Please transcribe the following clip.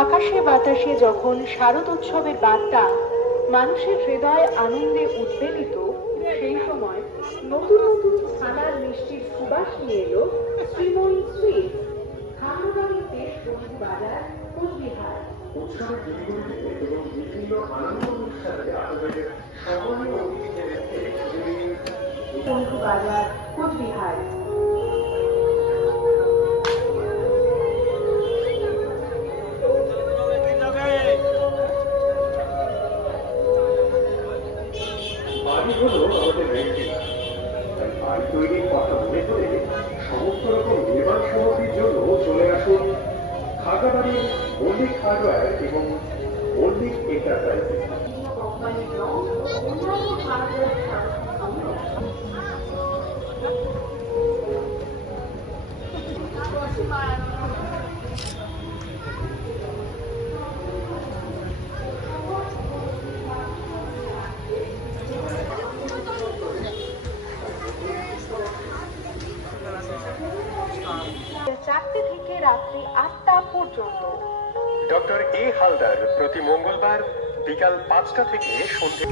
আকাশে বাতাসে যখন শারদ উৎসবের বার্তা মানুষের হৃদয় আনন্দে উদ্বেলিত, সেই সময় নতুন নতুন ছানার মিষ্টির সুবাস নিয়ে এলো শ্রীময়ী সুইট, খান্ডাবাড়ির দেশ বন্ধু বাজার, কোচবিহার। উৎসবের দিনগুলিতে এবং বিভিন্ন আনন্দ অনুষ্ঠানে আপনাদের সকলের অতিথিদের বন্ধু বাজার, কোচবিহার। বাড়ি হলো আমাদের রেন্টিনা, তাই বাড়ি তৈরির কথা মনে করে সমস্ত রকম নির্মাণ সামগ্রীর জন্য চলে আসুন খাগড়াবাড়ির মল্লিক হার্ডওয়্যার এবং মল্লিক এন্টারপ্রাইজে। চারটে থেকে রাত্রি 8টা পর্যন্ত। ডক্টর এ হালদার প্রতি মঙ্গলবার বিকাল 5টা থেকে সন্ধ্যে